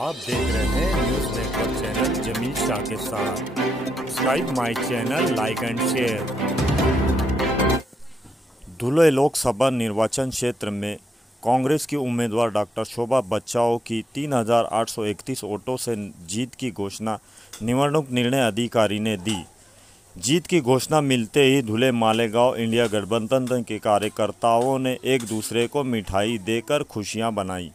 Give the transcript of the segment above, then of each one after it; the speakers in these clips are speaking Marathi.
आप देख रहे हैं news network channel Jameel Shah के साथ। Subscribe my channel, like and share. Dhule Lok Sabha निर्वाचन क्षेत्र में कांग्रेस की उम्मीदवार डॉक्टर शोभा बच्चाओं की 3831 वोटों से जीत की घोषणा निवडणूक निर्णय अधिकारी ने दी। जीत की घोषणा मिलते ही धुले मालेगांव इंडिया गठबंधन के कार्यकर्ताओं ने एक दूसरे को मिठाई देकर खुशियां बनाई।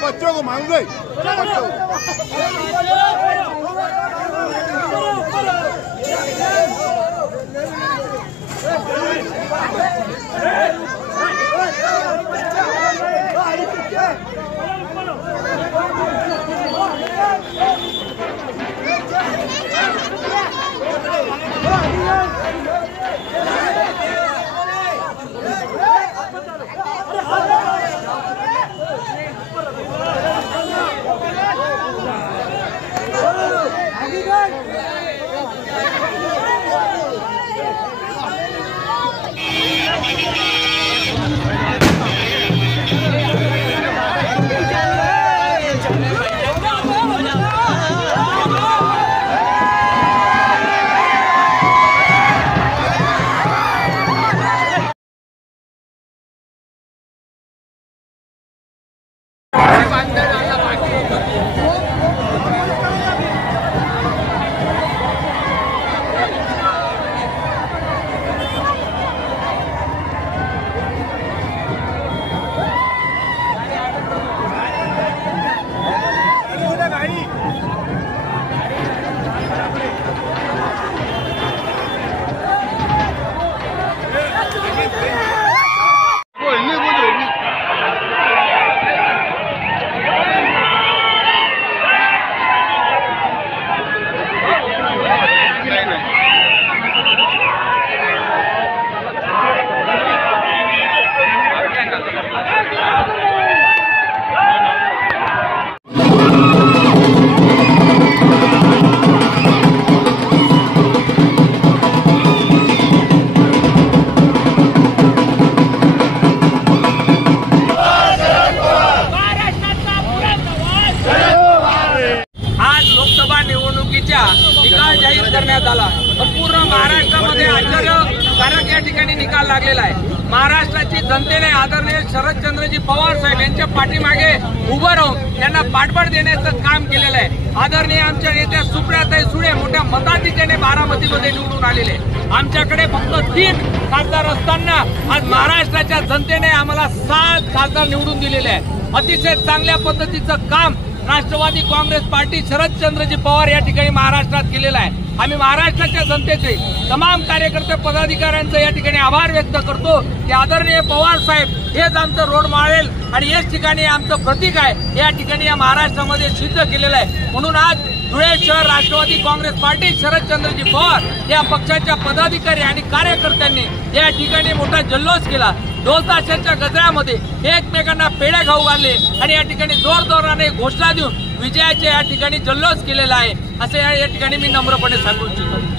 बच्चों को मांग गई। निकाल जाहीर करण्यात आला। पूर्ण महाराष्ट्रामध्ये आश्चर्यकारक या ठिकाणी निकाल लागलेला आहे। महाराष्ट्राची जनतेने आदरणीय शरदचंद्रजी पवार साहेब यांच्या पाठीमागे उभं राहून त्यांना पाठबळ देण्याचं काम केलेलं आहे। आदरणीय आमच्या नेत्या सुप्रियाताई सुळे मोठ्या मताधिक्याने बारामतीमध्ये निवडून आलेले। आमच्याकडे फक्त 3 खासदार असताना आज महाराष्ट्राच्या जनतेने आम्हाला 7 खासदार निवडून दिलेले आहेत। अतिशय चांगल्या पद्धतीचं काम राष्ट्रवादी काँग्रेस पार्टी शरदचंद्रजी पवार या ठिकाणी महाराष्ट्रात केलेला आहे। आम्ही महाराष्ट्राच्या जनतेचे तमाम कार्यकर्ते पदाधिकाऱ्यांचे या ठिकाणी आभार व्यक्त करतो की आदरणीय पवार साहेब हेच आमचं रोड मॉडेल आणि याच ठिकाणी आमचं प्रतीक आहे या ठिकाणी या महाराष्ट्रामध्ये सिद्ध केलेलं आहे। म्हणून आज धुळे शहर राष्ट्रवादी काँग्रेस पार्टी शरदचंद्रजी पवार या पक्षाच्या पदाधिकारी आणि कार्यकर्त्यांनी या ठिकाणी मोठा जल्लोष केला। ढोल-ताशाच्या गजरामध्ये एकमेकांना पेढे खाऊ घालले आणि या ठिकाणी जोरदाराने घोषणा देऊन विजयाचे या ठिकाणी जल्लोष केलेला आहे असे या ठिकाणी मी नम्रपणे सांगू इच्छितो।